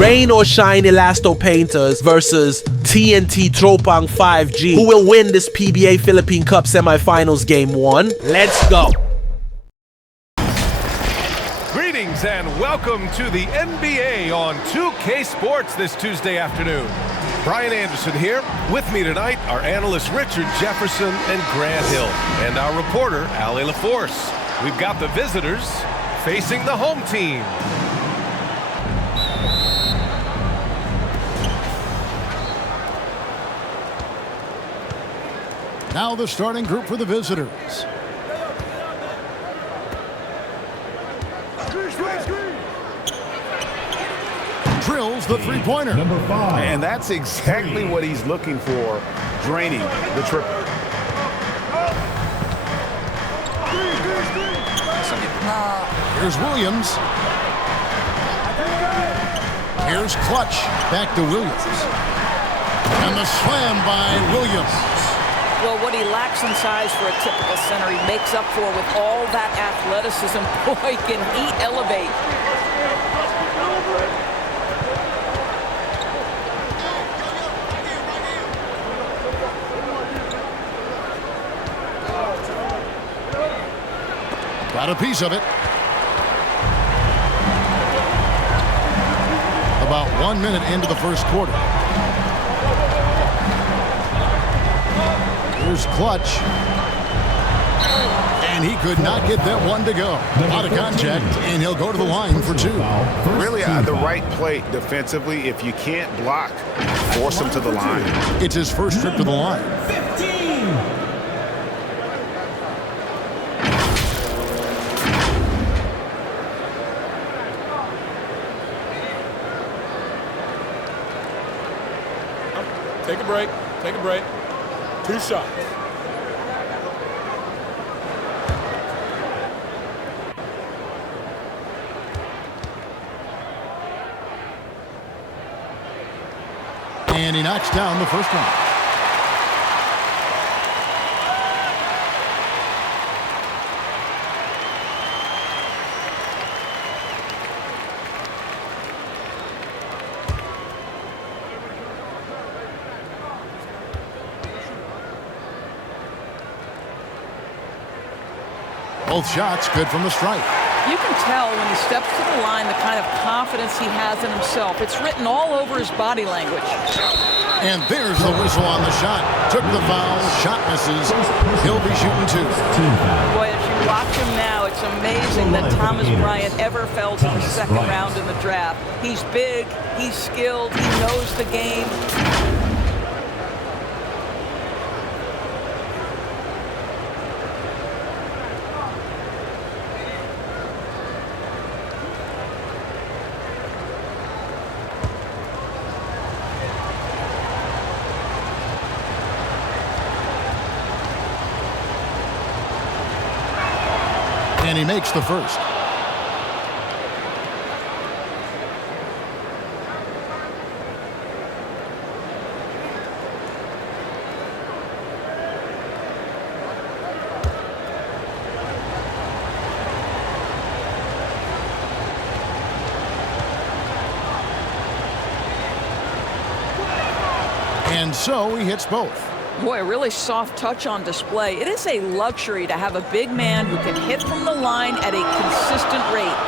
Rain or shine Elasto painters versus TNT Tropang 5G. Who will win this PBA Philippine Cup semifinals game 1? Let's go. Greetings and welcome to the NBA on 2K Sports this Tuesday afternoon. Brian Anderson here. With me tonight are analysts Richard Jefferson and Grant Hill, and our reporter, Ali LaForce. We've got the visitors facing the home team. Now the starting group for the visitors. Drills the three-pointer. And that's exactly what he's looking for, draining the triple. Here's Williams. Here's Clutch. Back to Williams. And the slam by Williams. Well, what he lacks in size for a typical center, he makes up for with all that athleticism. Boy, can he elevate. Got a piece of it. About 1 minute into the first quarter. Here's Clutch. And he could not get that one to go. Out of contact, and he'll go to the line for two. Really the right play defensively. If you can't block, force him to the line. It's his first trip to the line. 15. Take a break. Take a break. 2 shots. And he knocks down the first one. Both shots good from the stripe. You can tell when he steps to the line the kind of confidence he has in himself. It's written all over his body language. And there's the whistle on the shot. Took the foul. Shot misses. He'll be shooting two. Boy, as you watch him now, it's amazing that Thomas Bryant ever fell to the second round in the draft. He's big. He's skilled. He knows the game. And he makes the first. And so he hits both. Boy, a really soft touch on display. It is a luxury to have a big man who can hit from the line at a consistent rate.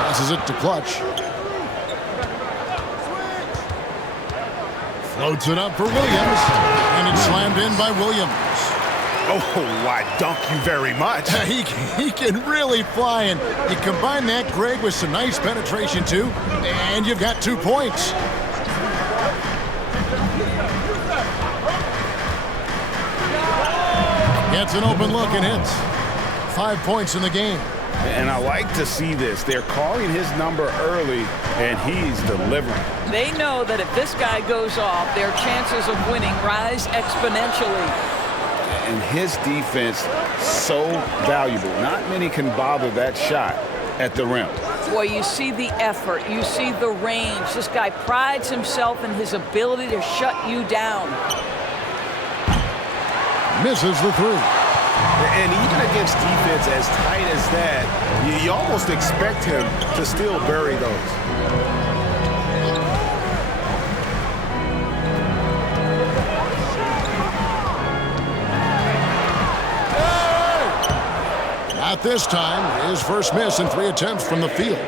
Passes it to Clutch. Floats it up for Williams. And it's slammed in by Williams. Oh, why, dunk you very much. He can really fly, and you combine that, Greg, with some nice penetration, too, and you've got 2 points. Gets an open look and hits. 5 points in the game. And I like to see this. They're calling his number early, and he's delivering. They know that if this guy goes off, their chances of winning rise exponentially. And his defense, so valuable. Not many can bother that shot at the rim. Boy, you see the effort. You see the range. This guy prides himself in his ability to shut you down. Misses the three. And even against defense as tight as that, you almost expect him to still bury those. Not this time. His first miss in 3 attempts from the field.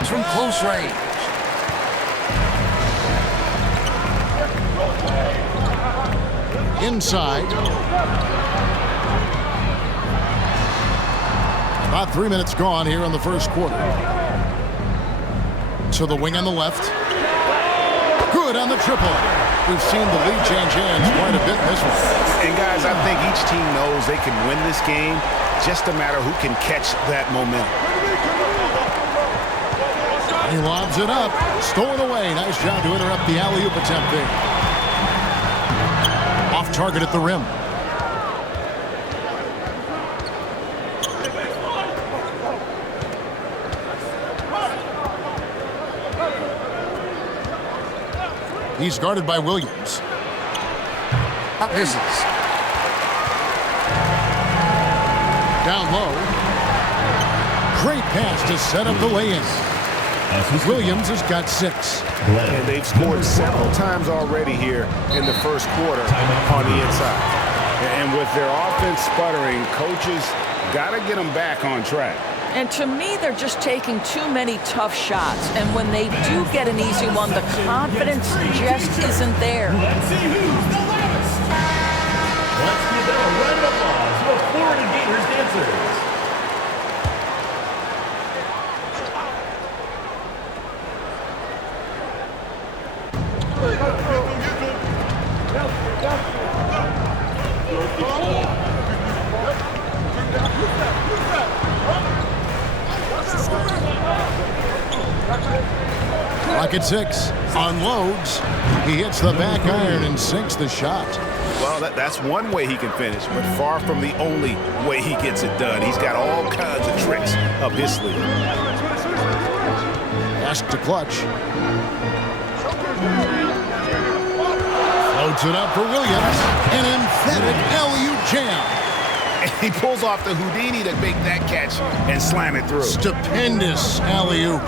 It's from close range. Inside. About 3 minutes gone here in the first quarter. To the wing on the left. Good on the triple. We've seen the lead change hands quite a bit in this one. And guys, I think each team knows they can win this game. Just a matter who can catch that momentum. He lobs it up. Stolen away. Nice job to interrupt the alley-oop attempt there. Off target at the rim. He's guarded by Williams. Misses. Down low. Great pass to set up the lay-in. Williams has got 6. And they've scored several times already here in the first quarter on the inside. And with their offense sputtering, coaches got to get them back on track. And to me, they're just taking too many tough shots. And when they do get an easy one, the confidence just isn't there. Let's see who's the loudest. Let's give them a round of applause for Florida Gators dancers. Rocket 6 unloads. He hits the back iron and sinks the shot. Well, that's one way he can finish, but far from the only way he gets it done. He's got all kinds of tricks up his sleeve. Asked to clutch. Floats it up for Williams. An emphatic alley-oop jam. And he pulls off the Houdini to make that catch and slam it through. Stupendous alley-oop.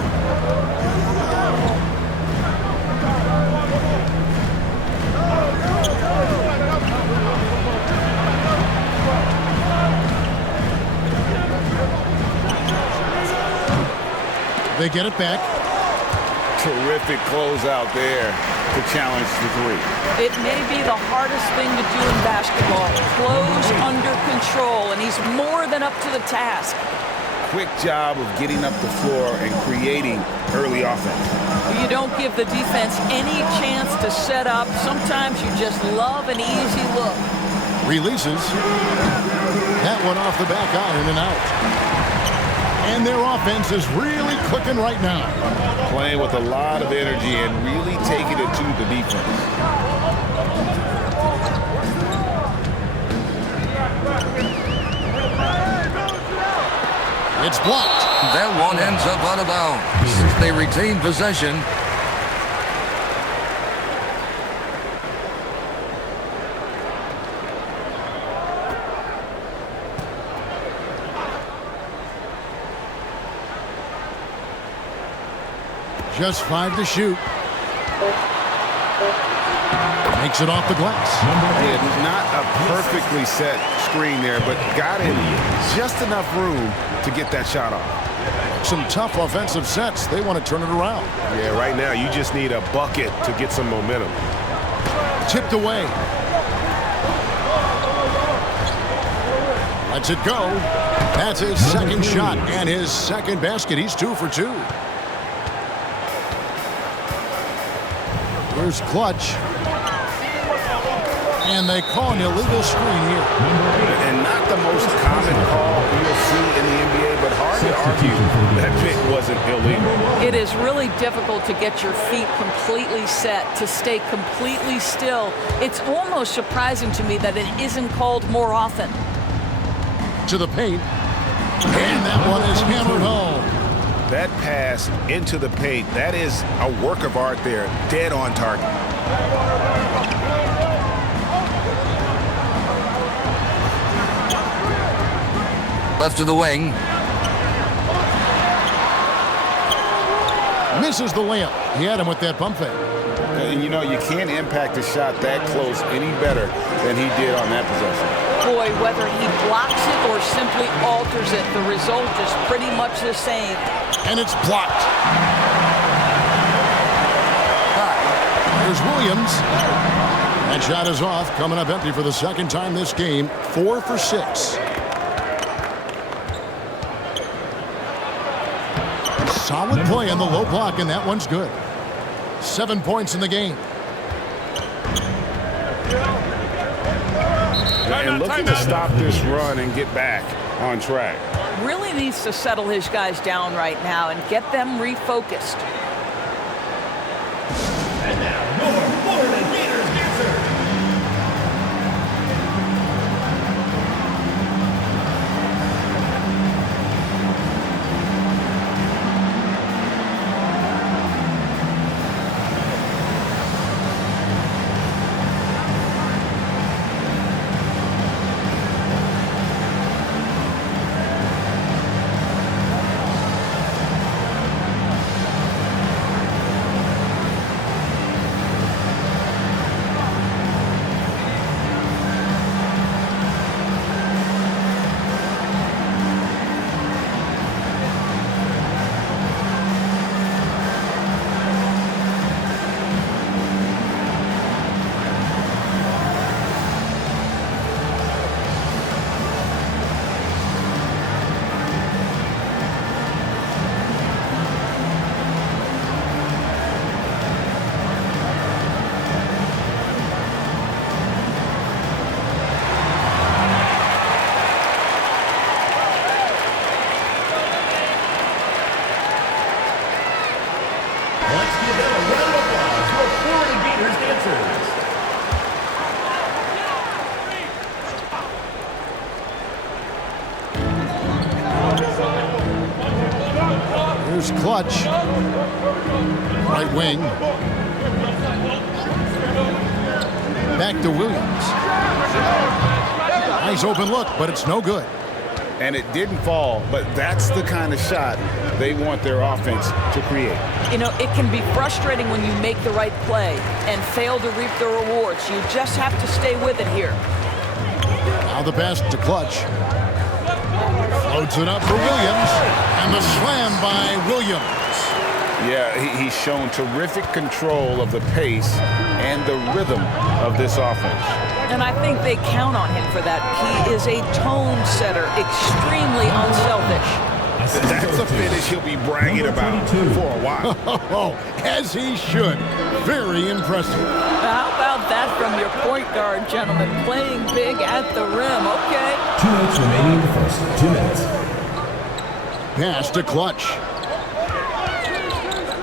They get it back. Terrific closeout there to challenge the 3. It may be the hardest thing to do in basketball. Close under control, and he's more than up to the task. Quick job of getting up the floor and creating early offense. You don't give the defense any chance to set up. Sometimes you just love an easy look. Releases. That one off the back iron and out. And their offense is really clicking right now. Playing with a lot of energy and really taking it to the defense. It's blocked. That one ends up out of bounds. They retain possession. Just 5 to shoot. Makes it off the glass. Yeah, not a perfectly set screen there, but got in just enough room to get that shot off. Some tough offensive sets. They want to turn it around. Yeah, right now you just need a bucket to get some momentum. Tipped away. Lets it go. That's his second shot and his second basket. He's 2 for 2. Here's clutch. And they call an illegal screen here. And not the most common call you'll see in the NBA, but hard to argue that pick wasn't illegal. It is really difficult to get your feet completely set, to stay completely still. It's almost surprising to me that it isn't called more often. To the paint. And that one is hammered home. That pass into the paint, that is a work of art there, dead on target. left of the wing. Misses the layup. He had him with that pump fake. And you know, you can't impact a shot that close any better than he did on that possession. Boy, whether he blocks it or simply alters it, the result is pretty much the same. And it's blocked. There's Williams. That shot is off, coming up empty for the second time this game. 4 for 6. Solid play on the low block, and that one's good. 7 points in the game. And looking to stop this run and get back on track. Really needs to settle his guys down right now and get them refocused. And now, your Florida Gators dancer. Here's Clutch. Right wing. Back to Williams. Nice open look, but it's no good. And it didn't fall, but that's the kind of shot they want their offense to create. You know, it can be frustrating when you make the right play and fail to reap the rewards. You just have to stay with it here. Now the pass to Clutch. Floats it up for Williams. And the slam by Williams. Yeah, he's shown terrific control of the pace and the rhythm of this offense. And I think they count on him for that. He is a tone setter, extremely unselfish. That's a finish he'll be bragging about for a while. As he should. Very impressive. How about that from your point guard, gentlemen? Playing big at the rim, okay. 2 minutes remaining in the first. 2 minutes. Pass to Clutch.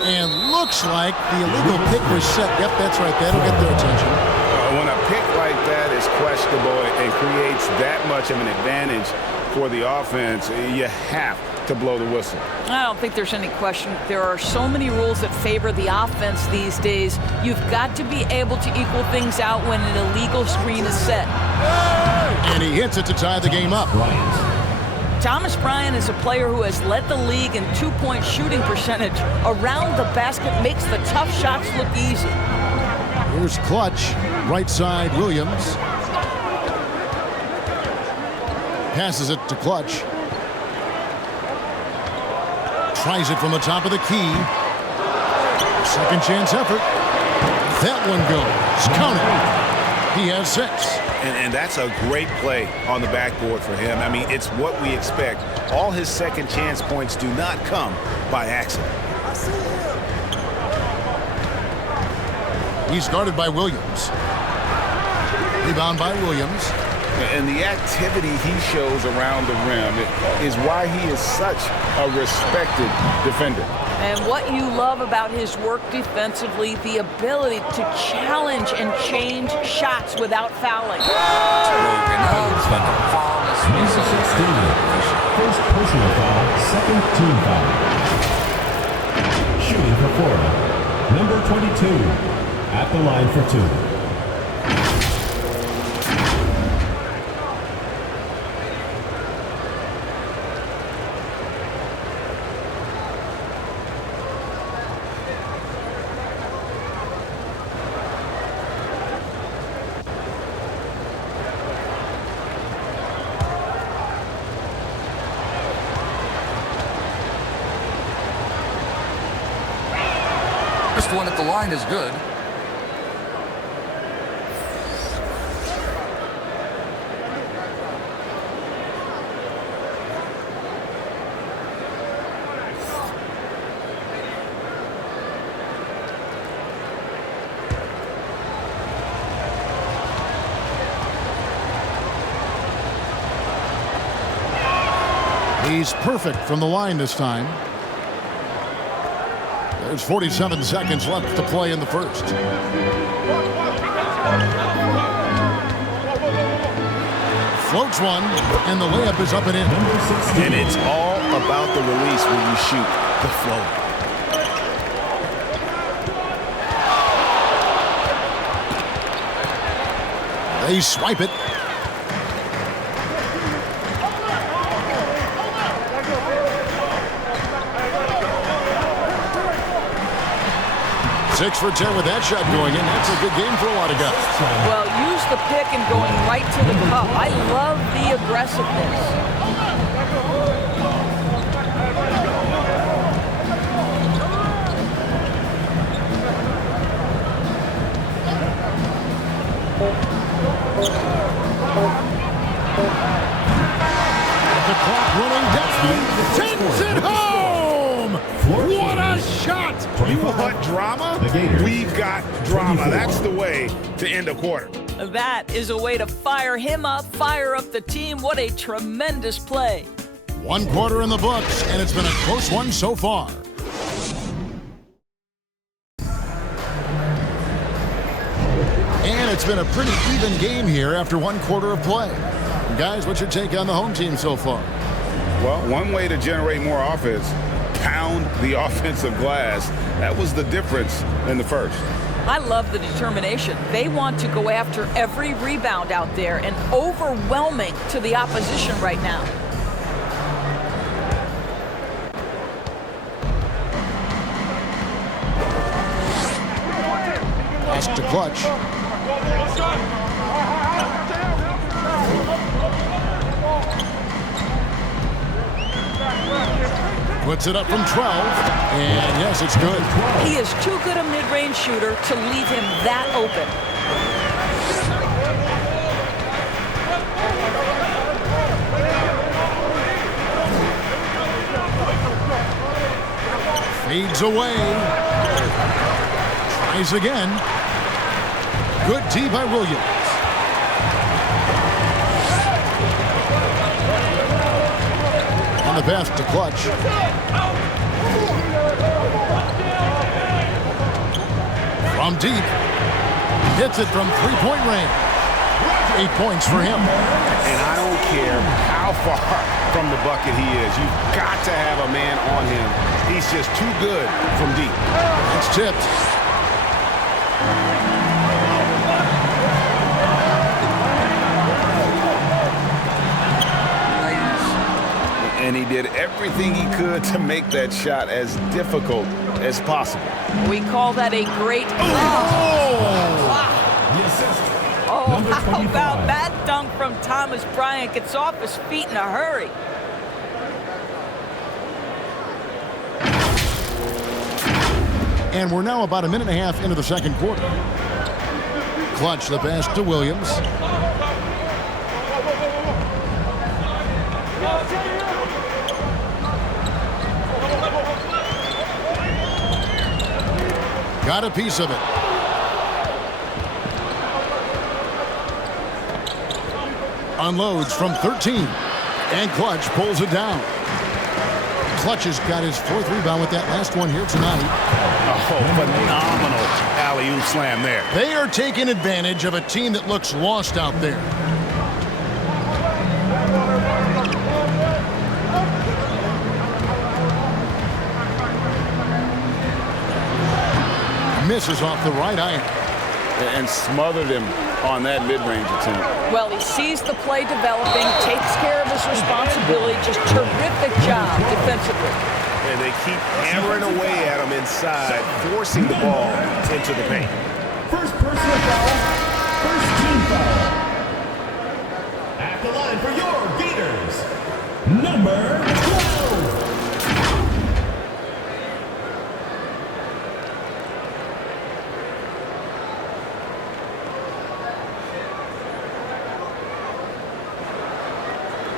And looks like the illegal pick was set. Yep, that's right. That'll get their attention. When a pick like that is questionable and creates that much of an advantage for the offense, you have to blow the whistle. I don't think there's any question. There are so many rules that favor the offense these days. You've got to be able to equal things out when an illegal screen is set. And he hits it to tie the game up. Thomas Bryant is a player who has led the league in two-point shooting percentage. Around the basket makes the tough shots look easy. Here's Clutch. Right side, Williams. Passes it to Clutch. Tries it from the top of the key. Second chance effort. That one goes. Counted. He has 6. And that's a great play on the backboard for him. I mean, it's what we expect. All his second chance points do not come by accident. He's guarded by Williams. Rebound by Williams. And the activity he shows around the rim is why he is such a respected defender. And what you love about his work defensively, the ability to challenge and change shots without fouling. First personal foul, second team foul. Shooting for Florida, number 22, at the line for 2. first one at the line is good. He's perfect from the line this time. There's 47 seconds left to play in the first. Floats one, and the layup is up and in. And it's all about the release when you shoot the float. They swipe it. Six for 10 with that shot going in. That's a good game for a lot of guys. Well, use the pick and going right to the cup. I love the aggressiveness. The clock running down. Sends it home! What a shot! You want drama? We've got drama. That's the way to end a quarter. That is a way to fire him up, fire up the team. What a tremendous play. One quarter in the books, and it's been a close one so far. And it's been a pretty even game here after one quarter of play. Guys, what's your take on the home team so far? Well, one way to generate more offense, pound the offensive glass. That was the difference in the first. I love the determination. They want to go after every rebound out there and overwhelming to the opposition right now. Pass to Clutch. Puts it up from 12, and yes, it's good. He is too good a mid-range shooter to leave him that open. Fades away. Tries again. Good D by Williams. And the pass to Clutch. From deep. Hits it from three-point range. 8 points for him. And I don't care how far from the bucket he is. You've got to have a man on him. He's just too good from deep. It's tipped. And he did everything he could to make that shot as difficult as possible. We call that a great... How about that dunk from Thomas Bryant? Gets off his feet in a hurry. And we're now about a minute and a half into the second quarter. Clutch the pass to Williams. Got a piece of it. Unloads from 13. And Clutch pulls it down. Clutch has got his fourth rebound with that last one here tonight. Oh, phenomenal alley-oop slam there. They are taking advantage of a team that looks lost out there. Misses off the right iron. And smothered him on that mid-range attempt. Well, he sees the play developing, takes care of his responsibility. Just terrific job defensively. And they keep hammering away at him inside, forcing the ball into the paint. First personal foul, first team foul. At the line for your Gators, number 12.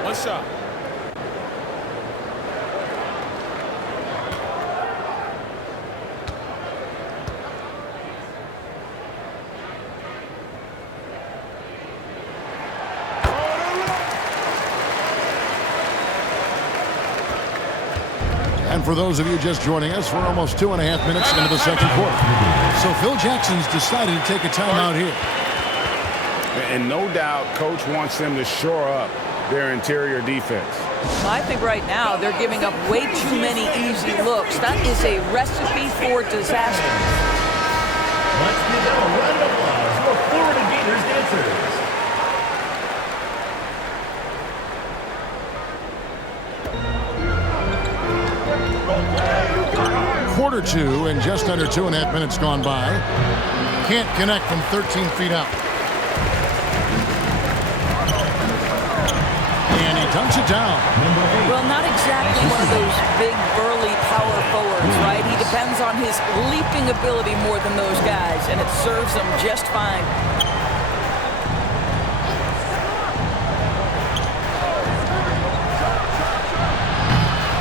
One shot. And for those of you just joining us, we're almost 2.5 minutes into the second quarter. So Phil Jackson's decided to take a timeout here. And no doubt, Coach wants them to shore up their interior defense. I think right now they're giving up way too many easy looks. That is a recipe for disaster. Let's give them a round of applause for Florida Gators dancers. Quarter two and just under 2.5 minutes gone by. Can't connect from 13 feet out. And he dunks it down. Well, not exactly one of those big, burly power forwards, right? He depends on his leaping ability more than those guys, and it serves him just fine.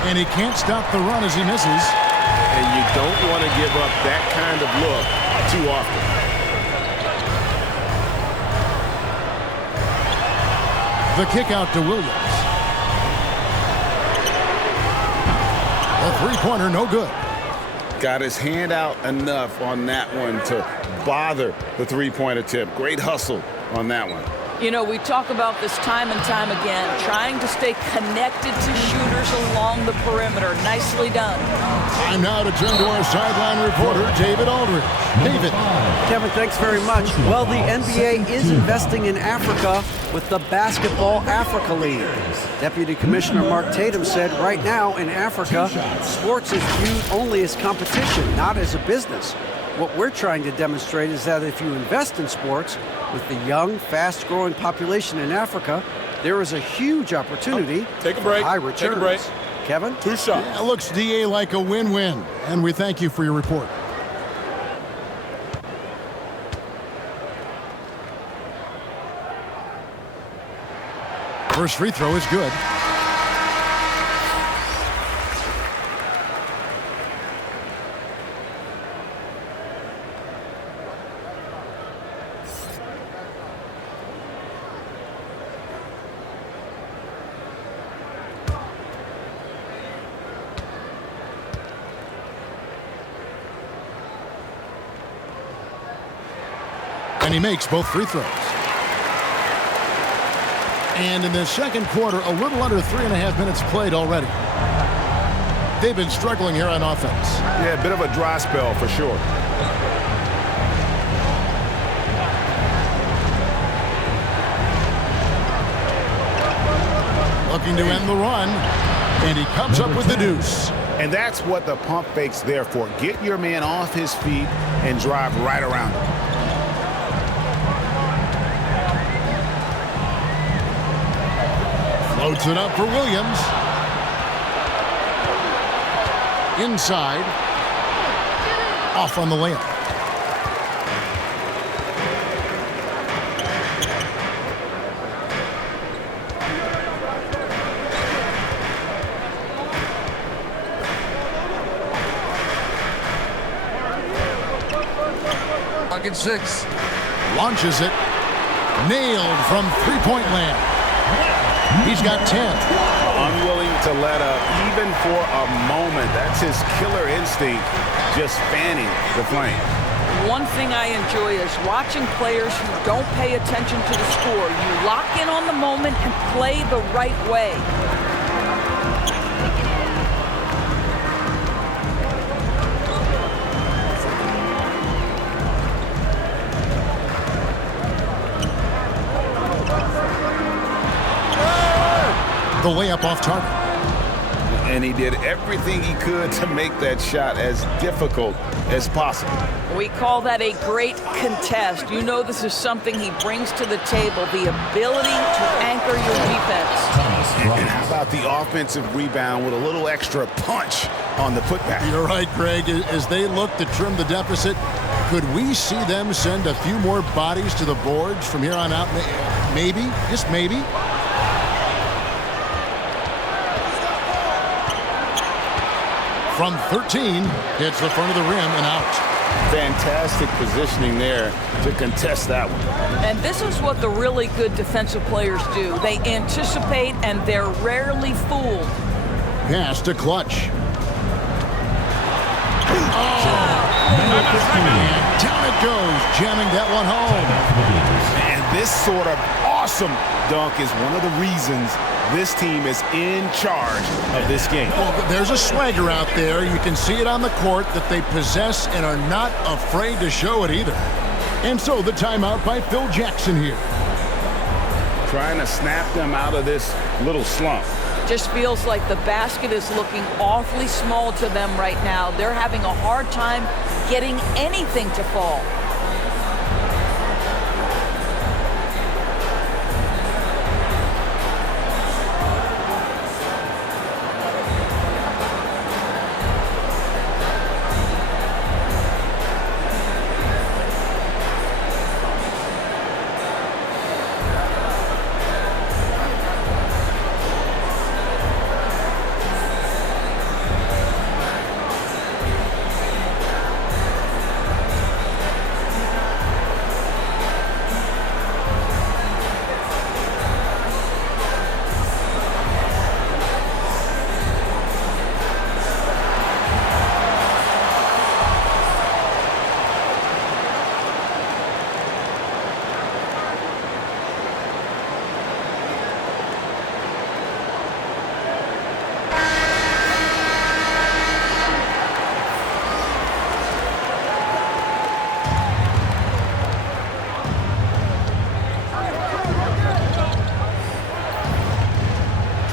And he can't stop the run as he misses. And you don't want to give up that kind of look too often. The kick out to Williams. A three-pointer, no good. Got his hand out enough on that one to bother the three-point attempt. Great hustle on that one. You know, we talk about this time and time again, trying to stay connected to shooters along the perimeter. Nicely done. Time now to turn to our sideline reporter, David Aldridge. David. Kevin, thanks very much. Well, the NBA is investing in Africa with the Basketball Africa League. Deputy Commissioner Mark Tatum said right now in Africa, sports is viewed only as competition, not as a business. What we're trying to demonstrate is that if you invest in sports, with the young, fast-growing population in Africa, there is a huge opportunity Take a break. for high returns. Take a break. Kevin? 2 shots. It looks, DA, like a win-win, and we thank you for your report. First free throw is good. And he makes both free throws. And in the second quarter, a little under 3.5 minutes played already. They've been struggling here on offense. Yeah, a bit of a dry spell for sure. Looking to end the run. And he comes up with the deuce. And that's what the pump fake's there for. Get your man off his feet and drive right around him. Floats it up for Williams. Inside. Off on the layup. Pocket 6. Launches it. Nailed from three-point land. He's got 10. Unwilling to let up even for a moment. That's his killer instinct, just fanning the flame. One thing I enjoy is watching players who don't pay attention to the score. You lock in on the moment and play the right way. The layup off target. And he did everything he could to make that shot as difficult as possible. We call that a great contest. You know this is something he brings to the table, the ability to anchor your defense. And how about the offensive rebound with a little extra punch on the putback? You're right, Greg. As they look to trim the deficit, could we see them send a few more bodies to the boards from here on out? Maybe, just maybe. from 13. Hits the front of the rim and out. Fantastic positioning there to contest that one. And this is what the really good defensive players do. They anticipate, and they're rarely fooled. Pass to Clutch. And down it goes, jamming that one home. And this sort of awesome dunk is one of the reasons this team is in charge of this game. Well, there's a swagger out there. You can see it on the court that they possess and are not afraid to show it either. And so the timeout by Phil Jackson here. Trying to snap them out of this little slump. Just feels like the basket is looking awfully small to them right now. They're having a hard time getting anything to fall.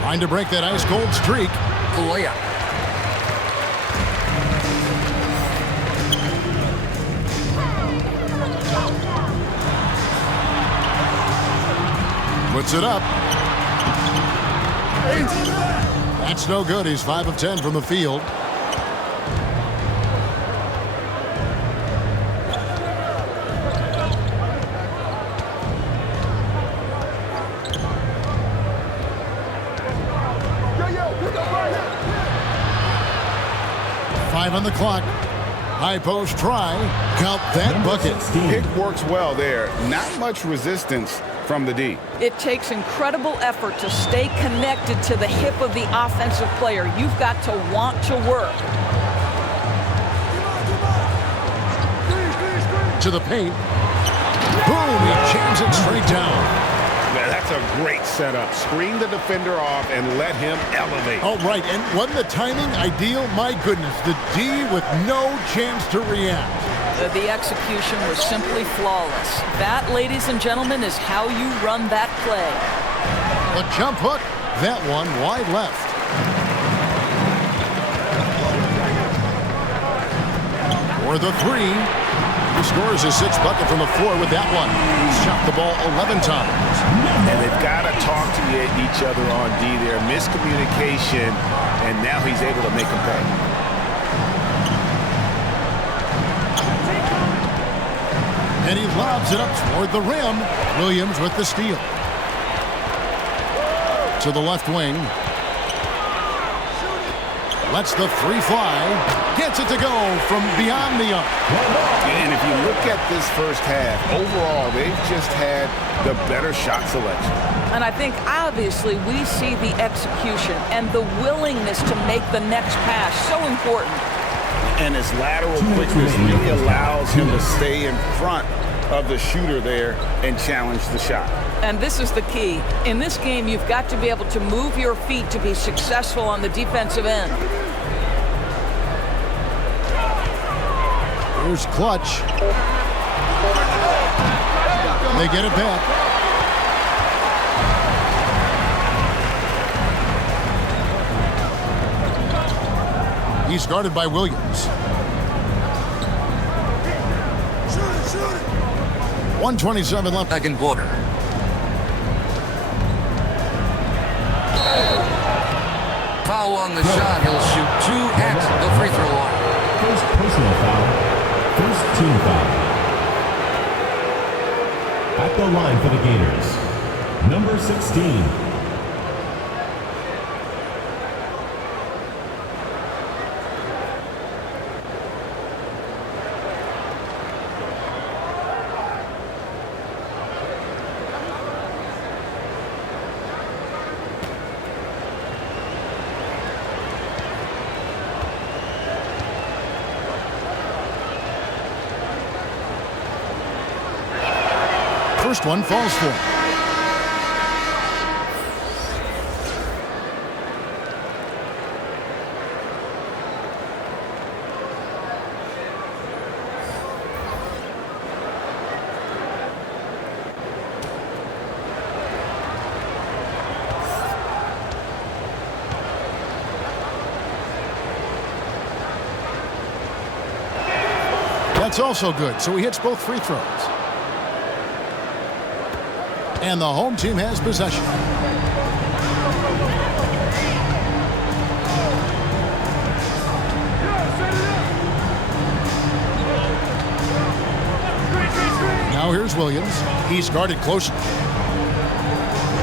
Trying to break that ice-cold streak. Layup. Puts it up. That's no good. He's 5 of 10 from the field. On the clock. High post try. Count that bucket. Pick works well there. Not much resistance from the D. It takes incredible effort to stay connected to the hip of the offensive player. You've got to want to work. To the paint. Boom! He jams it straight down. That's a great setup. Screen the defender off and let him elevate. Oh, right. And wasn't the timing ideal? My goodness, the D with no chance to react. The execution was simply flawless. That, ladies and gentlemen, is how you run that play. A jump hook. That one wide left. For the three. He scores his 6th bucket from the floor with that one. He's shot the ball 11 times. And they've got to talk to each other on D there. Miscommunication, and now he's able to make them pay. And he lobs it up toward the rim. Williams with the steal. To the left wing. Lets the three fly. Gets it to go from beyond the arc. And if you look at this first half, overall, they've just had the better shot selection. And I think, obviously, we see the execution and the willingness to make the next pass so important. And his lateral quickness really allows him to stay in front of the shooter there and challenge the shot. And this is the key. In this game, you've got to be able to move your feet to be successful on the defensive end. Here's Clutch. They get it back. He's guarded by Williams. 1:27 left. Second quarter. Foul on the shot. He'll shoot 2 at the free throw line. First personal foul. First team foul. At the line for the Gators, number 16. first one falls for him. That's also good, so he hits both free throws. And the home team has possession. Now here's Williams. He's guarded closely.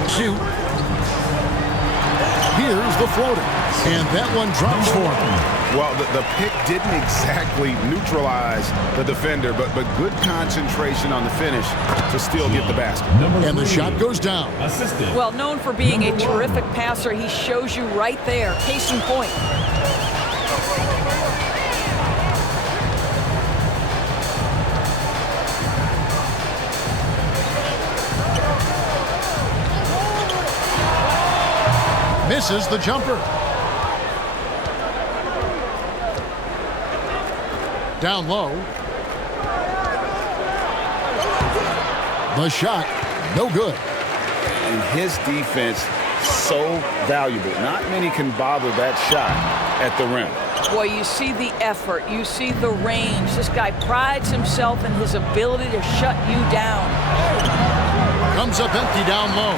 Shoot. Here's the floater. And that one drops for him. Well, the pick didn't exactly neutralize the defender, but good concentration on the finish to still get the basket. And the shot goes down. Well, known for being a terrific passer, he shows you right there. Case in point. Misses the jumper. Down low. The shot, no good. And his defense, so valuable. Not many can bother that shot at the rim. Boy, you see the effort. You see the range. This guy prides himself in his ability to shut you down. Comes up empty down low.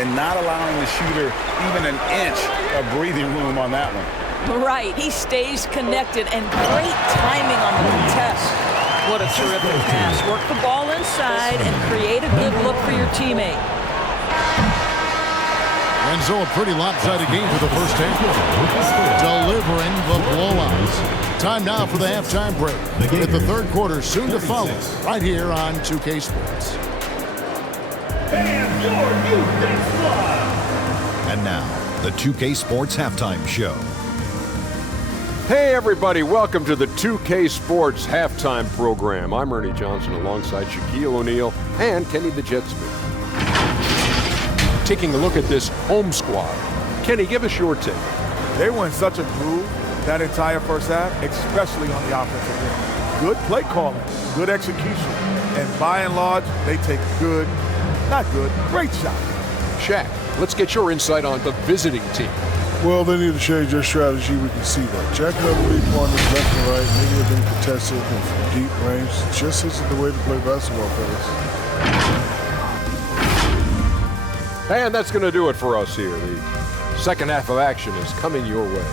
And not allowing the shooter even an inch of breathing room on that one. Right, he stays connected, and great timing on the contest. What a terrific pass. Work the ball inside and create a good look for your teammate. And so a pretty lopsided game for the first half. Delivering the blowouts. Time now for the halftime break. With the third quarter soon to follow right here on 2K Sports. And now, the 2K Sports Halftime Show. Hey everybody, welcome to the 2K Sports Halftime Program. I'm Ernie Johnson alongside Shaquille O'Neal and Kenny the Jet Smith. Taking a look at this home squad. Kenny, give us your take. They were in such a groove that entire first half, especially on the offensive end. Good play calling, good execution, and by and large, they take great shots. Shaq, let's get your insight on the visiting team. Well, they need to change their strategy. We can see that. Jacking up 3-pointers left and right, many of them contested and from deep range. Just isn't the way to play basketball, fellas. And that's going to do it for us here. The second half of action is coming your way.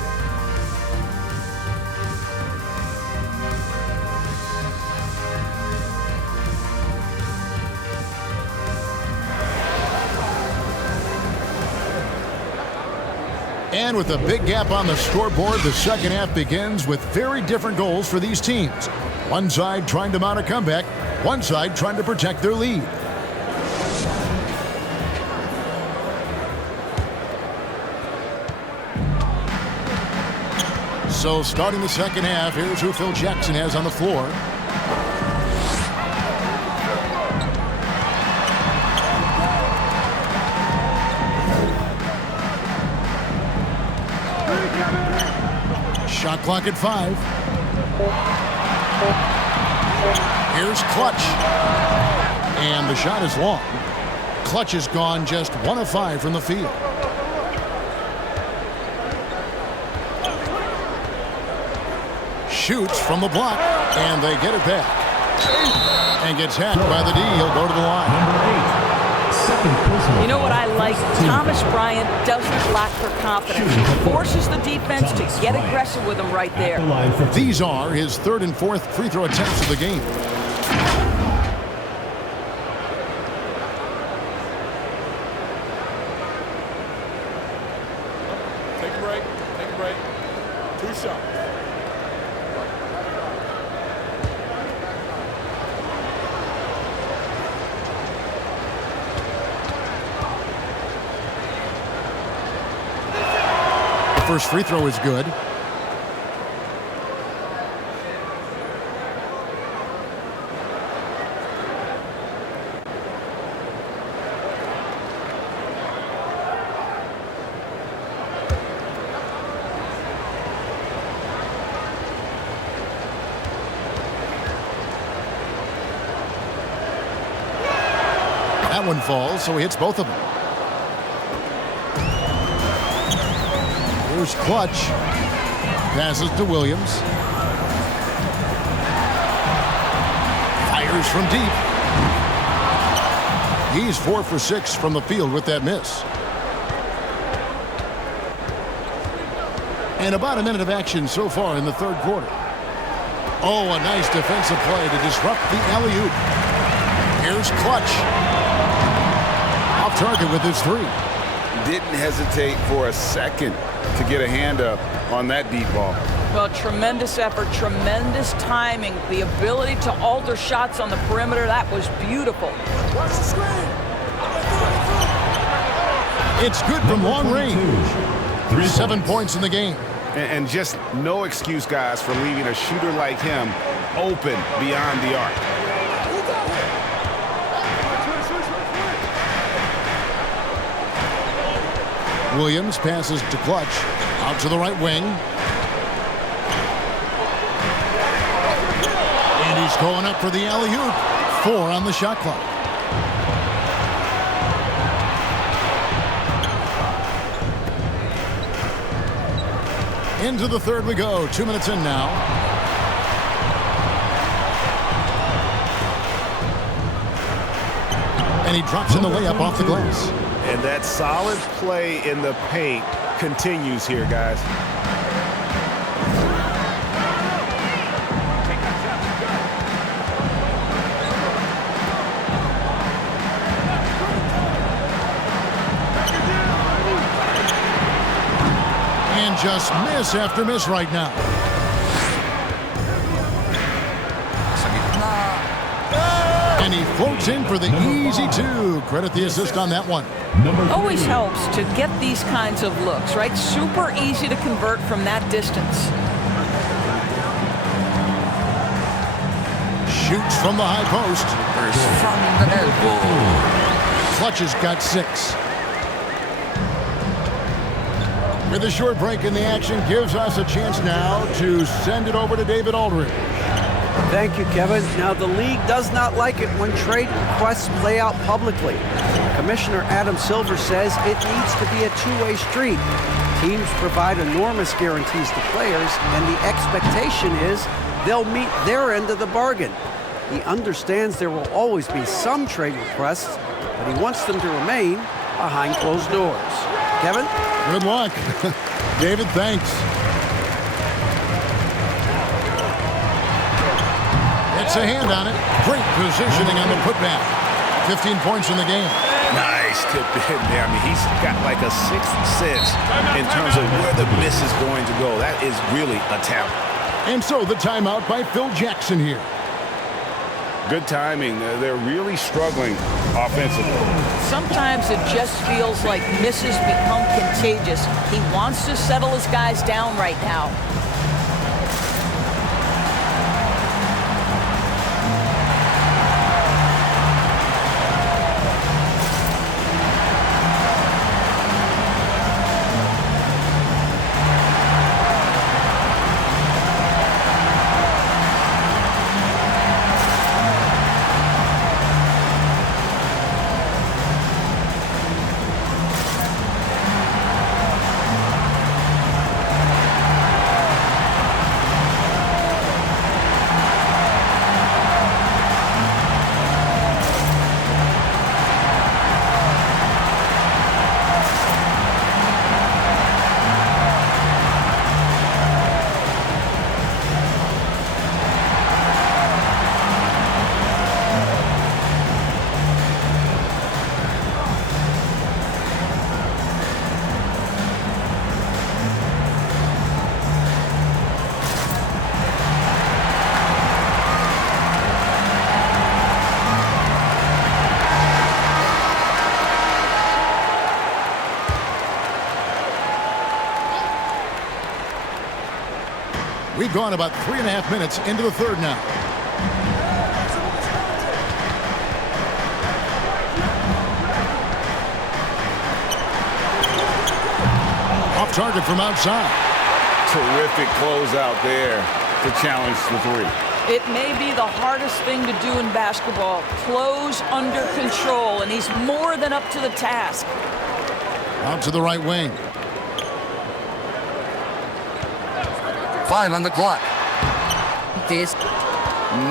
And with a big gap on the scoreboard, the second half begins with very different goals for these teams. One side trying to mount a comeback, one side trying to protect their lead. So starting the second half, here's who Phil Jackson has on the floor. Shot clock at 5. Here's Clutch. And the shot is long. Clutch has gone just 1 of 5 from the field. Shoots from the block, and they get it back. And gets hacked by the D. He'll go to the line. You know what I like? Thomas Bryant doesn't lack for confidence. He forces the defense to get aggressive with him right there. These are his third and fourth free throw attempts of the game. Take a break. Take a break. 2 shots. First free throw is good. That one falls, so he hits both of them. Here's Clutch. Passes to Williams. Fires from deep. He's 4 for 6 from the field with that miss. And about a minute of action so far in the third quarter. Oh, a nice defensive play to disrupt the alley-oop. Here's Clutch. Off target with his 3. Didn't hesitate for a second to get a hand up on that deep ball. Well, tremendous effort, tremendous timing, the ability to alter shots on the perimeter. That was beautiful. Watch the screen. It's good from long range. 7 points in the game. And just no excuse, guys, for leaving a shooter like him open beyond the arc. Williams passes to Clutch. Out to the right wing. And he's going up for the alley-oop. 4 on the shot clock. Into the third we go. 2 minutes in now. And he drops in the layup off the glass. And that solid play in the paint continues here, guys. And just miss after miss right now. And he floats in for the easy 2. Credit the assist on that one. Always helps to get these kinds of looks, right? Super easy to convert from that distance. Shoots from the high post. From the elbow. Clutch has got 6. With a short break in the action, gives us a chance now to send it over to David Aldridge. Thank you, Kevin. Now, the league does not like it when trade requests play out publicly. Commissioner Adam Silver says it needs to be a two-way street. Teams provide enormous guarantees to players, and the expectation is they'll meet their end of the bargain. He understands there will always be some trade requests, but he wants them to remain behind closed doors. Kevin? Good luck. David, thanks. It's a hand on it. Great positioning on the putback. 15 points in the game. Nice tip in there. I mean, he's got like a sixth sense in terms of where the miss is going to go. That is really a talent. And so the timeout by Phil Jackson here. Good timing. They're really struggling offensively. Sometimes it just feels like misses become contagious. He wants to settle his guys down right now. We've gone about 3.5 minutes into the third now. Off target from outside. Terrific closeout there to challenge the 3. It may be the hardest thing to do in basketball. Close under control, and he's more than up to the task. Out to the right wing. 5 on the clock.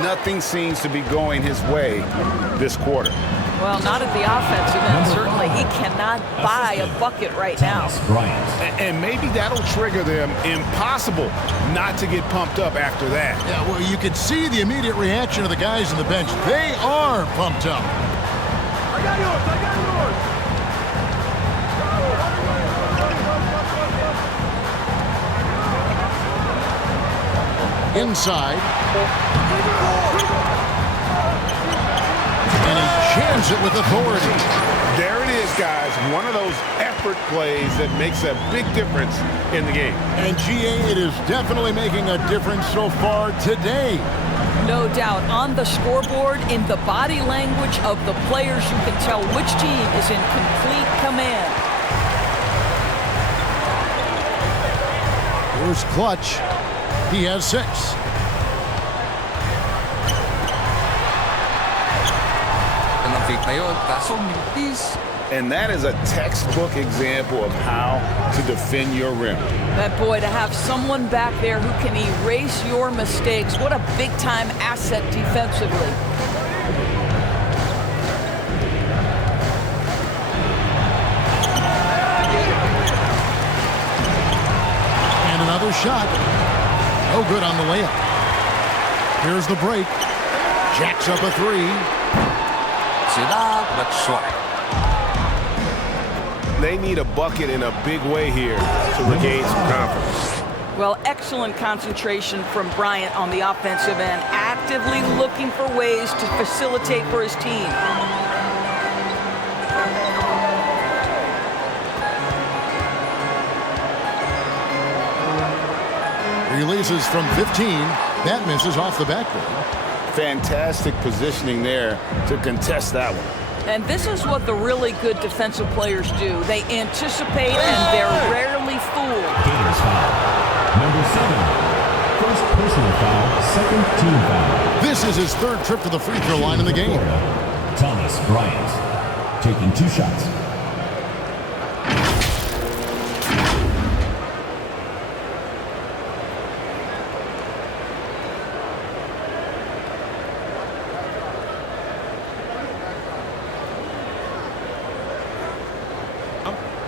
Nothing seems to be going his way this quarter. Well, not at the offensive end. Certainly, he cannot buy a bucket right now. And maybe that'll trigger them. Impossible not to get pumped up after that. Yeah, well, you can see the immediate reaction of the guys on the bench. They are pumped up. I got yours. I got yours. Inside. And he jams it with authority. There it is, guys. One of those effort plays that makes a big difference in the game. And GA, it is definitely making a difference so far today. No doubt. On the scoreboard, in the body language of the players, you can tell which team is in complete command. Here's Clutch. He has 6. And that is a textbook example of how to defend your rim. That boy, to have someone back there who can erase your mistakes, what a big-time asset defensively. And another shot. No good on the layup. Here's the break. Jacks up a 3. But short. They need a bucket in a big way here to regain some confidence. Well, excellent concentration from Bryant on the offensive end, actively looking for ways to facilitate for his team. Releases from 15. That misses off the backboard. Fantastic positioning there to contest that one. And this is what the really good defensive players do. They anticipate and they're rarely fooled. Gators foul. Number 7. First personal foul, second team foul. This is his 3rd trip to the free throw line in the game. Thomas Bryant taking 2 shots.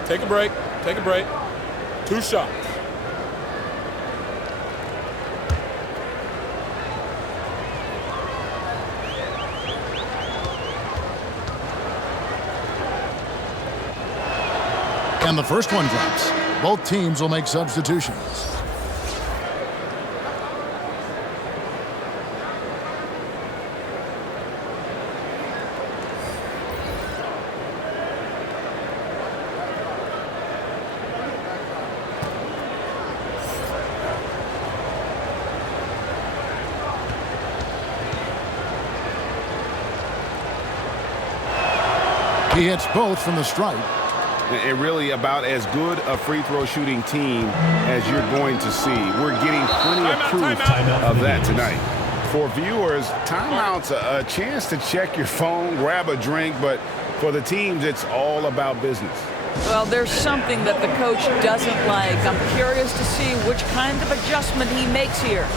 Take a break. Take a break. 2 shots. And the first one drops. Both teams will make substitutions. He hits both from the stripe. And really about as good a free throw shooting team as you're going to see. We're getting plenty of proof of that tonight. For viewers, timeout's a chance to check your phone, grab a drink, but for the teams, it's all about business. Well, there's something that the coach doesn't like. I'm curious to see which kind of adjustment he makes here.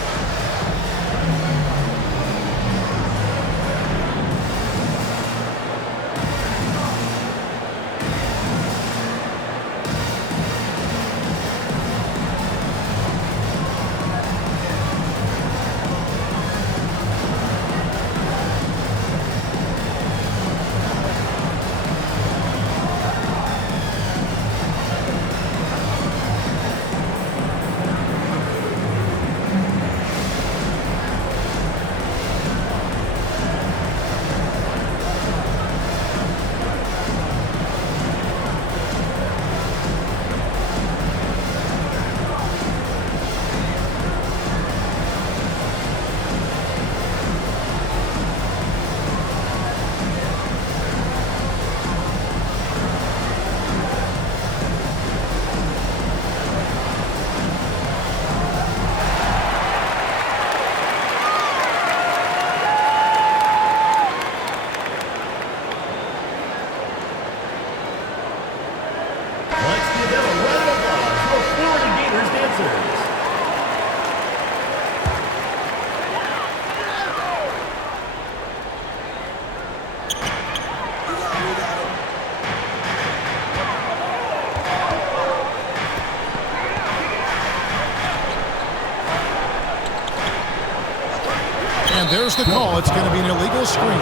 There's the call. It's going to be an illegal screen.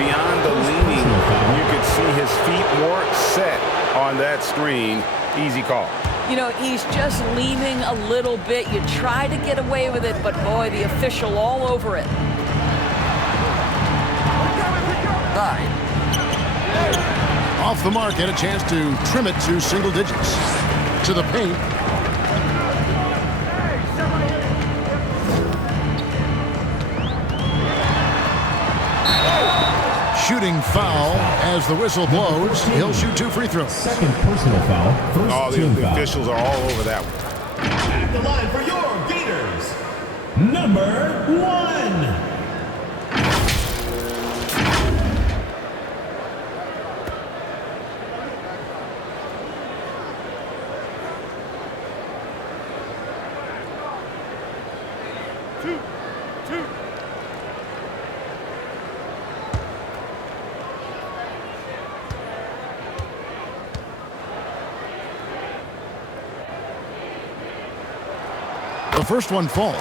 Beyond the leaning, you could see his feet weren't set on that screen. Easy call. You know, he's just leaning a little bit. You try to get away with it, but boy, the official all over it. Off the mark, and a chance to trim it to single digits. To the paint. Shooting foul as the whistle blows. He'll shoot 2 free throws. Second personal foul. First team the foul. officials are all over that one. At the line for your Gators, number 1. The first one falls.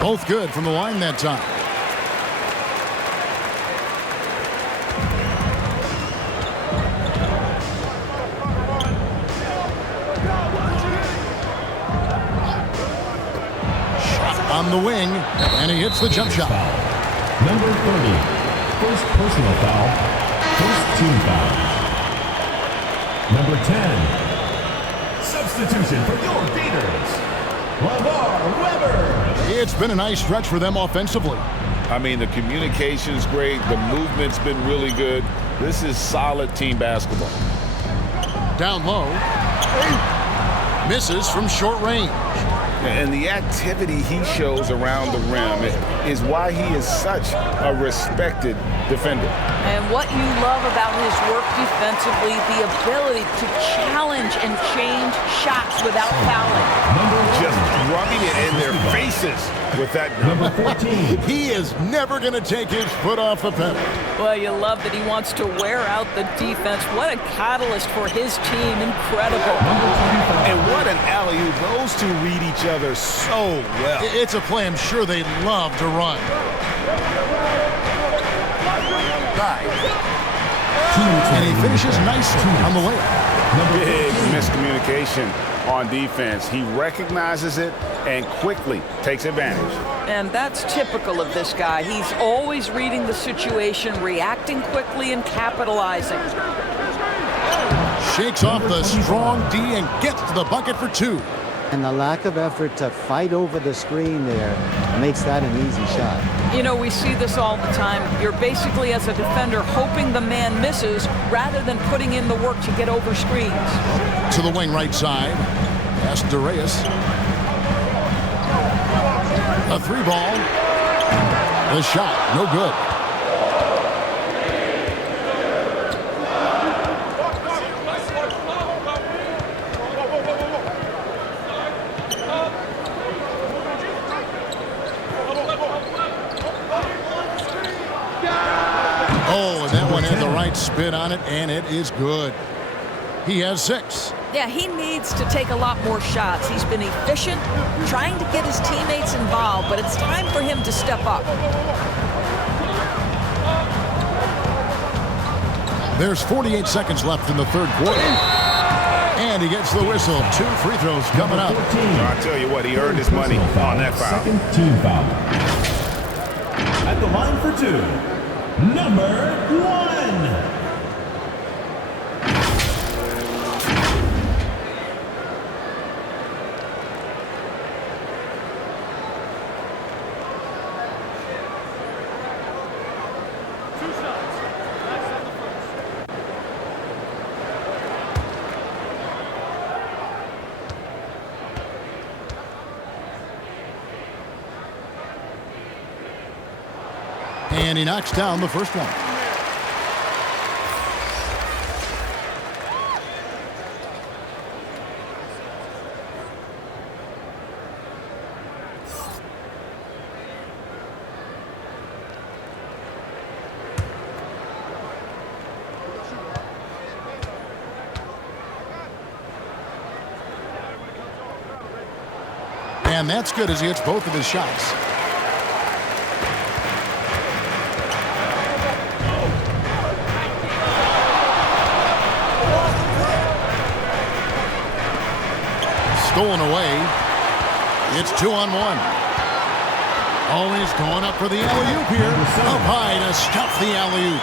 Both good from the line that time. On the wing, and he hits the jump shot. Number 30, first personal foul, first team foul. Number 10, substitution for your Gators, LeVar Weber. It's been a nice stretch for them offensively. I mean, the communication's great. The movement's been really good. This is solid team basketball. Down low. Misses from short range. And the activity he shows around the rim is why he is such a respected defender. And what you love about his work defensively, the ability to challenge and change shots without fouling. Just rubbing it in their faces with that number 14. He is never going to take his foot off the pedal. Well, you love that he wants to wear out the defense. What a catalyst for his team. Incredible. And what an alley-oop. Those two read each other so well. It's a play I'm sure they love to run. And he finishes nicely on the layup. Big miscommunication on defense. He recognizes it and quickly takes advantage. And that's typical of this guy. He's always reading the situation, reacting quickly, and capitalizing. Shakes off the strong D and gets to the bucket for 2. And the lack of effort to fight over the screen there makes that an easy shot. You know, we see this all the time. You're basically, as a defender, hoping the man misses rather than putting in the work to get over screens. To the wing right side. Pass to Reyes. A 3-ball. The shot, no good. Oh, and that one had the right spin on it, and it is good. He has 6. Yeah, he needs to take a lot more shots. He's been efficient, trying to get his teammates involved, but it's time for him to step up. There's 48 seconds left in the third quarter. And he gets the whistle. 2 free throws coming up. I'll tell you what, he earned his money on that foul. Second team foul. At the line for 2, number 1. And he knocks down the first one. And that's good as he hits both of his shots. Stolen away. It's 2-on-1. Always going up for the alley-oop here. Up high to stuff the alley-oop.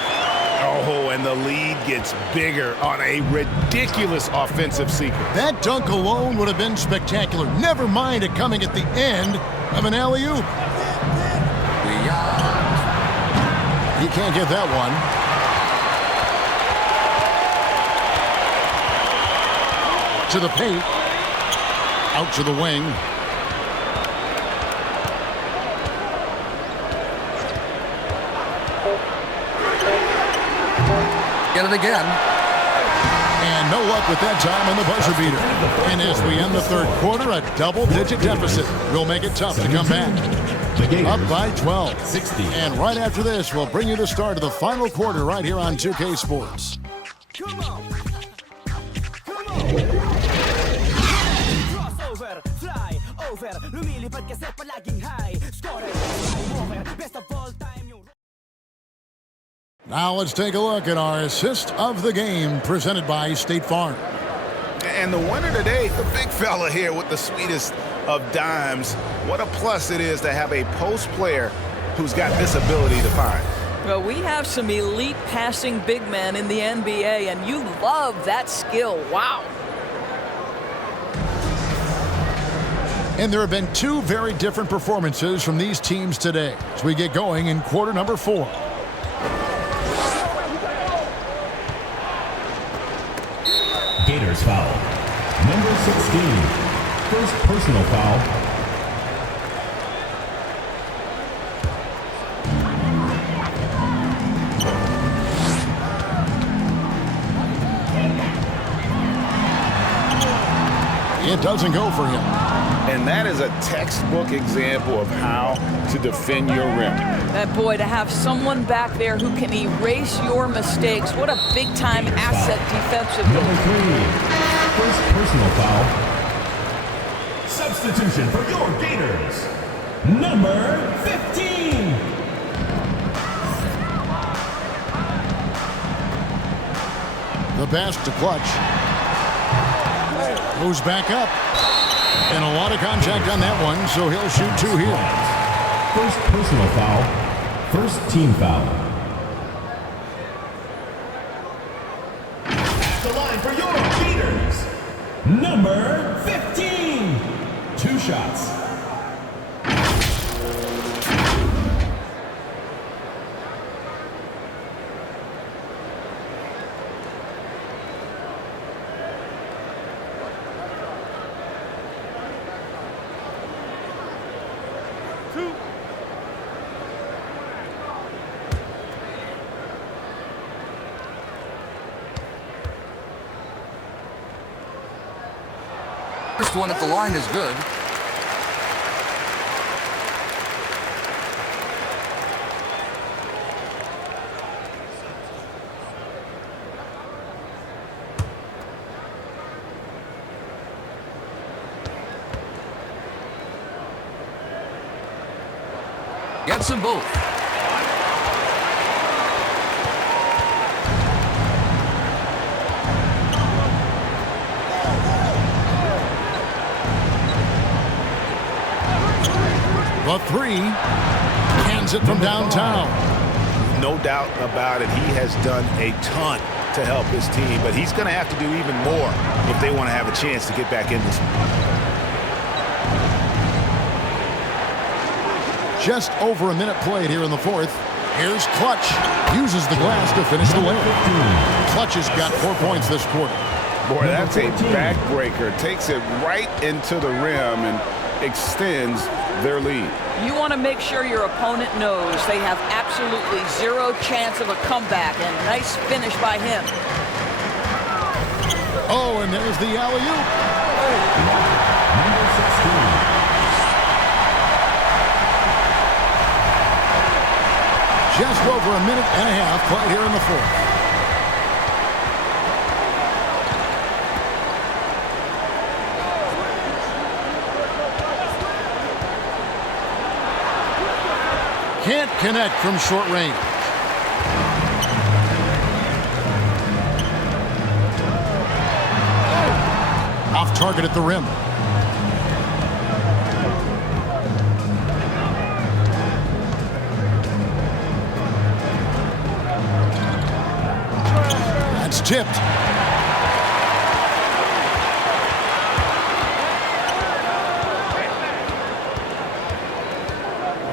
Oh, and the lead gets bigger on a ridiculous offensive sequence. That dunk alone would have been spectacular. Never mind it coming at the end of an alley-oop. He can't get that one. To the paint. Out to the wing. Get it again. And no luck with that time on the buzzer beater. And as we end the third quarter, a double-digit deficit will make it tough to come back. Up by 12. 60. And right after this, we'll bring you the start of the final quarter right here on 2K Sports. Come on. Crossover, fly over, lumilipad kasi palaging high. Score over, best of all time. Now let's take a look at our assist of the game presented by State Farm. And the winner today, the big fella here with the sweetest of dimes. What a plus it is to have a post player who's got this ability to find. Well, we have some elite passing big men in the NBA, and you love that skill. Wow. And there have been two very different performances from these teams today as we get going in quarter number 4. Gators foul. Number 16. First personal foul. It doesn't go for him. And that is a textbook example of how to defend your rim. That boy, to have someone back there who can erase your mistakes. What a big-time asset defensively. Number 3. First personal foul. Substitution for your Gators. Number 15. The pass to Clutch. Moves back up. And a lot of contact on that one, so he'll shoot 2 here. First personal foul. First team foul. At the line for your Gators. Number 15. 2 shots. First one at the line is good. Gets them both. The 3 cans it from downtown. No doubt about it. He has done a ton to help his team, but he's going to have to do even more if they want to have a chance to get back in this one. Just over a minute played here in the 4th. Here's Clutch. Uses the glass to finish the layup. Clutch has got 4 points this quarter. Boy, that's a backbreaker. Takes it right into the rim and extends their lead. You want to make sure your opponent knows they have absolutely zero chance of a comeback, and nice finish by him. Oh, and there's the alley-oop. Number 16. Just over a minute and a half played here in the 4th. Can't connect from short range. Off target at the rim. That's tipped.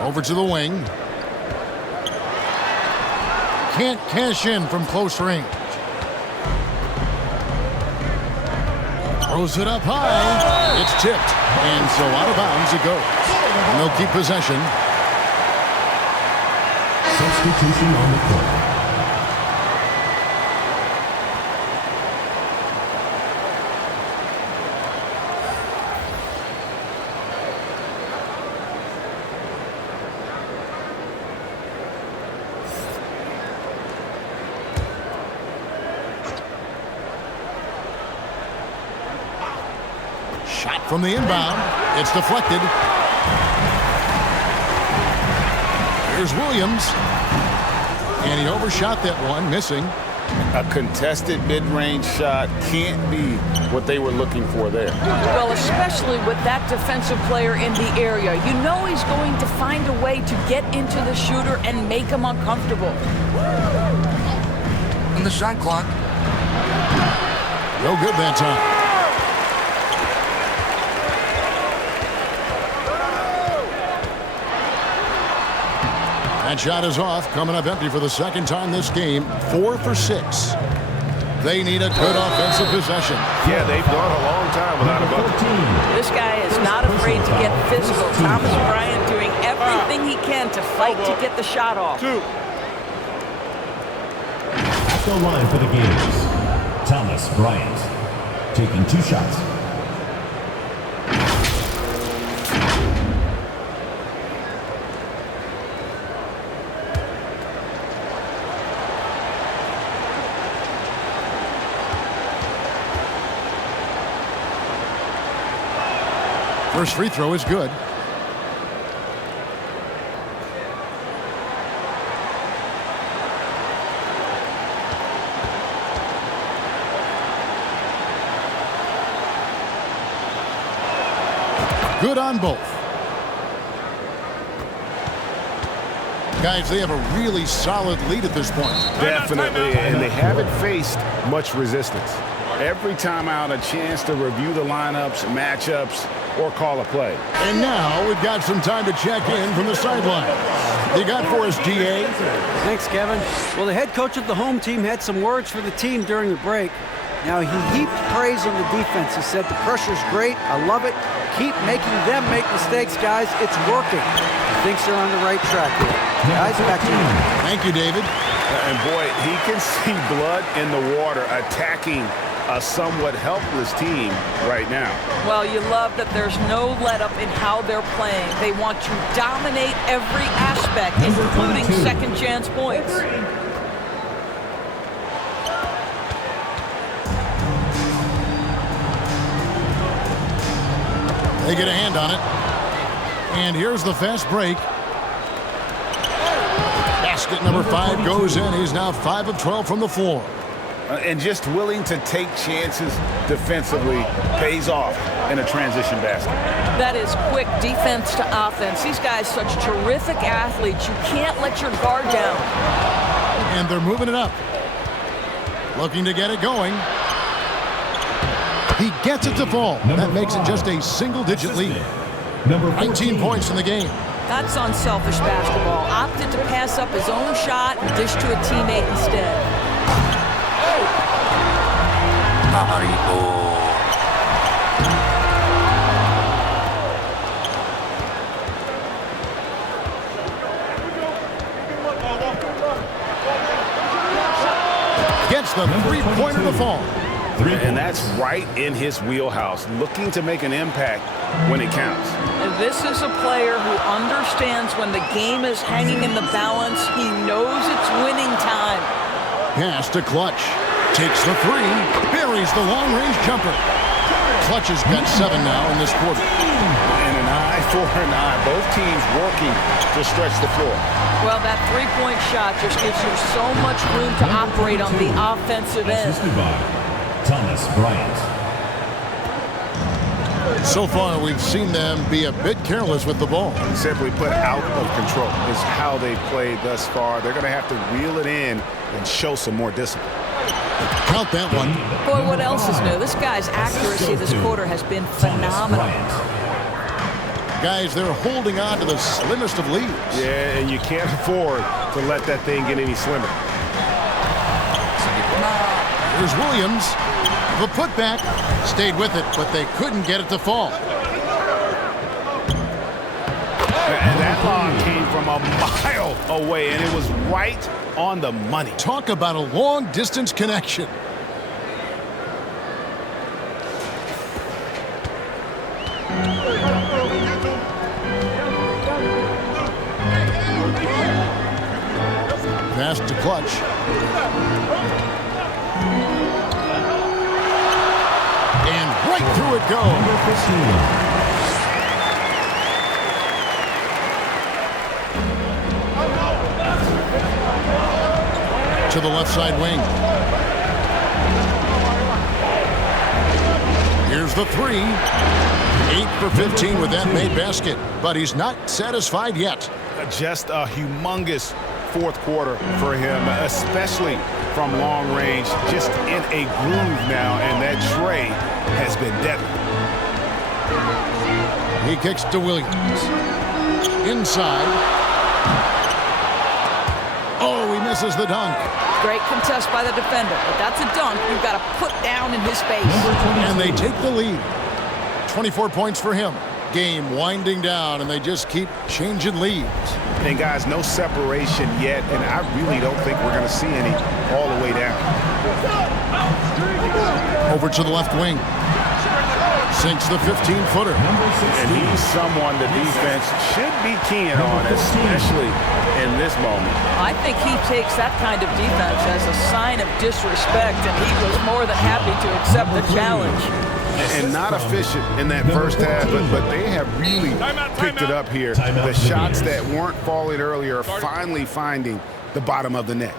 Over to the wing. Can't cash in from close range. Throws it up high. It's tipped. And so out of bounds it goes. And they'll keep possession. Substitution on the court. Shot from the inbound. It's deflected. Here's Williams. And he overshot that one, missing. A contested mid-range shot can't be what they were looking for there. Well, especially with that defensive player in the area. You know he's going to find a way to get into the shooter and make him uncomfortable. And the shot clock. No good that time. That shot is off, coming up empty for the second time this game. 4 for 6. They need a good offensive possession. Yeah, they've gone a long time without a bucket. This guy is not afraid to get physical. Thomas Bryant doing everything he can to fight to get the shot off. At the line for the Gators, Thomas Bryant taking 2 shots. First free throw is good. Good on both. Guys, they have a really solid lead at this point. Definitely, and they haven't faced much resistance. Every time out, a chance to review the lineups, matchups, or call a play. And now we've got some time to check in from the sideline. You got for us, GA? Thanks, Kevin. Well, the head coach of the home team had some words for the team during the break. Now, he heaped praise on the defense. He said, the pressure's great. I love it. Keep making them make mistakes, guys. It's working. He thinks they're on the right track here. Guys, back to you. Thank you, David. And boy, he can see blood in the water attacking a somewhat helpless team right now. Well, you love that there's no let-up in how they're playing. They want to dominate every aspect, including second-chance points. They get a hand on it. And here's the fast break. Basket number 5 goes in. He's now 5 of 12 from the floor. And just willing to take chances defensively pays off in a transition basket. That is quick defense to offense. These guys such terrific athletes. You can't let your guard down. And they're moving it up. Looking to get it going. He gets it to fall. That makes it just a single-digit lead. 19 points in the game. That's unselfish basketball. Opted to pass up his own shot and dish to a teammate instead. Gets the three-pointer to fall. And that's right in his wheelhouse, looking to make an impact when it counts. And this is a player who understands when the game is hanging in the balance. He knows it's winning time. Pass to Clutch. Takes the 3, buries the long-range jumper. Clutch has got 7 now in this quarter. And an eye 4-9. Both teams working to stretch the floor. Well, that three-point shot just gives you so much room to operate on the offensive end. Assisted by Thomas Bryant. So far, we've seen them be a bit careless with the ball. Simply put, out of control is how they've played thus far. They're going to have to reel it in and show some more discipline. Count that one. Boy, what else is new? This guy's accuracy this quarter has been phenomenal. Guys, they're holding on to the slimmest of leads. Yeah, and you can't afford to let that thing get any slimmer. Here's Williams. The putback stayed with it, but they couldn't get it to fall. And that lob came from a mile away, and it was right on the money. Talk about a long-distance connection. Pass to Clutch. And right through it goes. To the left side wing. Here's the three. 8 for 15 with that made basket, but he's not satisfied yet. Just a humongous fourth quarter for him, especially from long range. Just in a groove now, and that tray has been deadly. He kicks to Williams. Inside. Oh, he misses the dunk. Great contest by the defender, but that's a dunk you've got to put down in his face. And they take the lead. 24 points for him. Game winding down, and they just keep changing leads. And guys, no separation yet, and I really don't think we're going to see any all the way down. Over to the left wing. Sinks the 15-footer. And he's someone the defense should be keying on, especially in this moment. I think he takes that kind of defense as a sign of disrespect, and he was more than happy to accept the challenge. And not efficient in that first half, but they have really picked it up here. The shots that weren't falling earlier are finally finding the bottom of the net.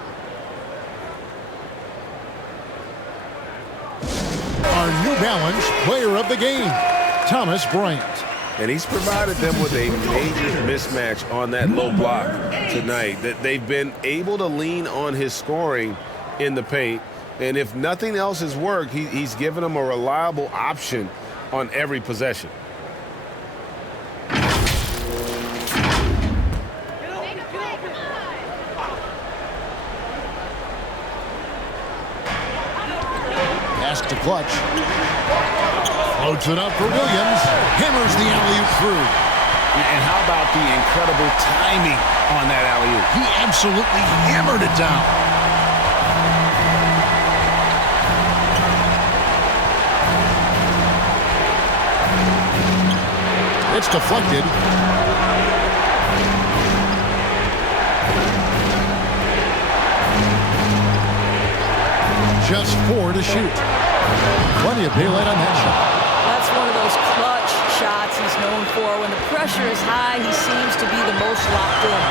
Our New Balance player of the game, Thomas Bryant. And he's provided them with a major mismatch on that low block tonight. That they've been able to lean on his scoring in the paint. And if nothing else has worked, he's given them a reliable option on every possession. Pass to Clutch. Floats it up for Williams. Hammers the alley-oop through. And how about the incredible timing on that alley-oop? He absolutely hammered it down. It's deflected. Just 4 to shoot. Plenty of daylight on that shot. That's one of those clutch shots he's known for. When the pressure is high, he seems to be the most locked in.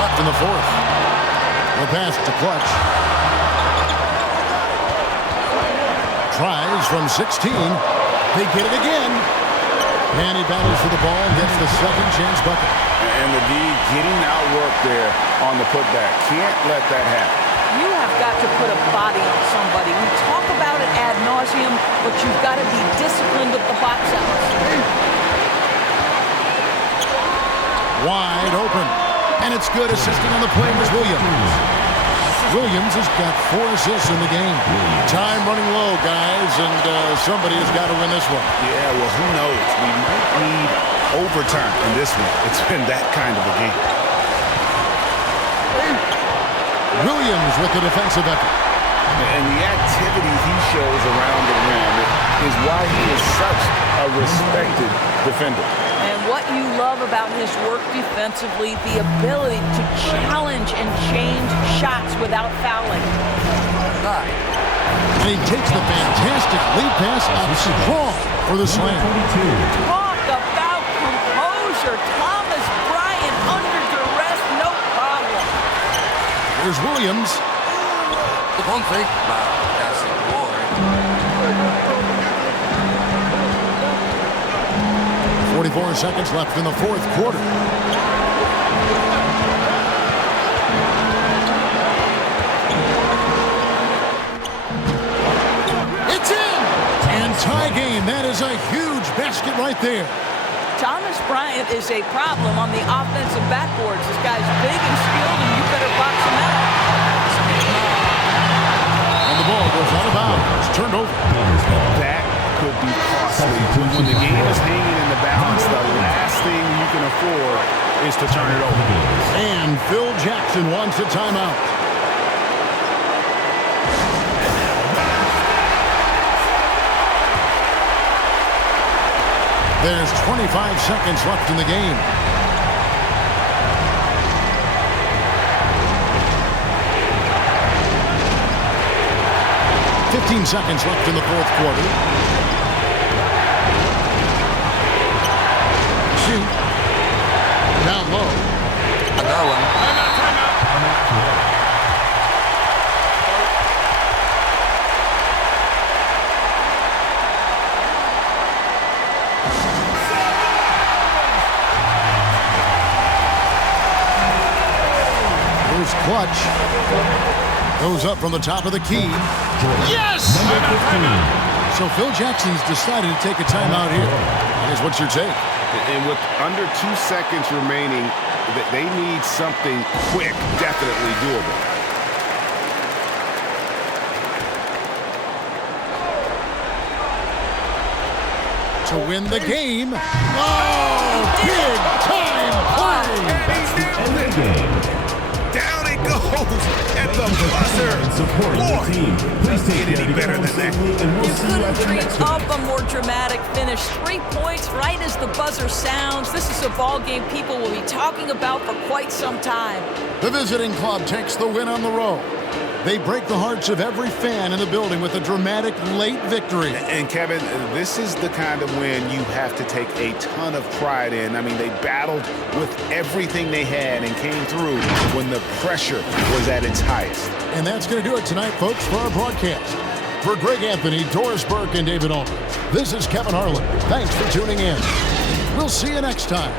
Left in the fourth. The pass to Clutch. Tries from 16. They get it again. And he battles for the ball and gets the second chance bucket. And the D getting outworked there on the putback. Can't let that happen. You have got to put a body on somebody. We talk about it ad nauseum, but you've got to be disciplined with the box outs. Wide open. And it's good. Assisting on the play was Williams. Williams has got 4 assists in the game. Time running low, guys, and somebody has got to win this one. Yeah, well, who knows? We might need overtime in this one. It's been that kind of a game. Williams with the defensive effort. And the activity he shows around the rim is why he is such a respected defender. And what you love about his work defensively, the ability to challenge and change shots without fouling. tonight. And he takes the fantastic lead pass out strong for the slam. Talk about composure. Thomas Bryant under duress, no problem. Here's Williams. The one thing about passing glory. 44 seconds left in the fourth quarter. It's in! And tie game. That is a huge basket right there. Thomas Bryant is a problem on the offensive backboards. This guy's big and skilled, and you better box him out. And the ball goes out of bounds. It's turned over. That could be costly. When the game is hanging in the balance, the last thing you can afford is to turn it over. And Phil Jackson wants a timeout. There's 25 seconds left in the game. $15 seconds left in the fourth quarter. Shoot. Down low. Another one. Here's Clutch. Goes up from the top of the key. Yes! So Phil Jackson's decided to take a timeout here. Here's what's your take? And with under 2 seconds remaining, they need something quick, definitely doable. To win the game. Oh, big time play! Down it goes at the buzzer. Boy, doesn't get any better than that. You couldn't dream up a more dramatic finish. 3 points right as the buzzer sounds. This is a ball game people will be talking about for quite some time. The visiting club takes the win on the road. They break the hearts of every fan in the building with a dramatic late victory. And Kevin, this is the kind of win you have to take a ton of pride in. I mean, they battled with everything they had and came through when the pressure was at its highest. And that's going to do it tonight, folks, for our broadcast. For Greg Anthony, Doris Burke, and David Ulmer, this is Kevin Harlan. Thanks for tuning in. We'll see you next time.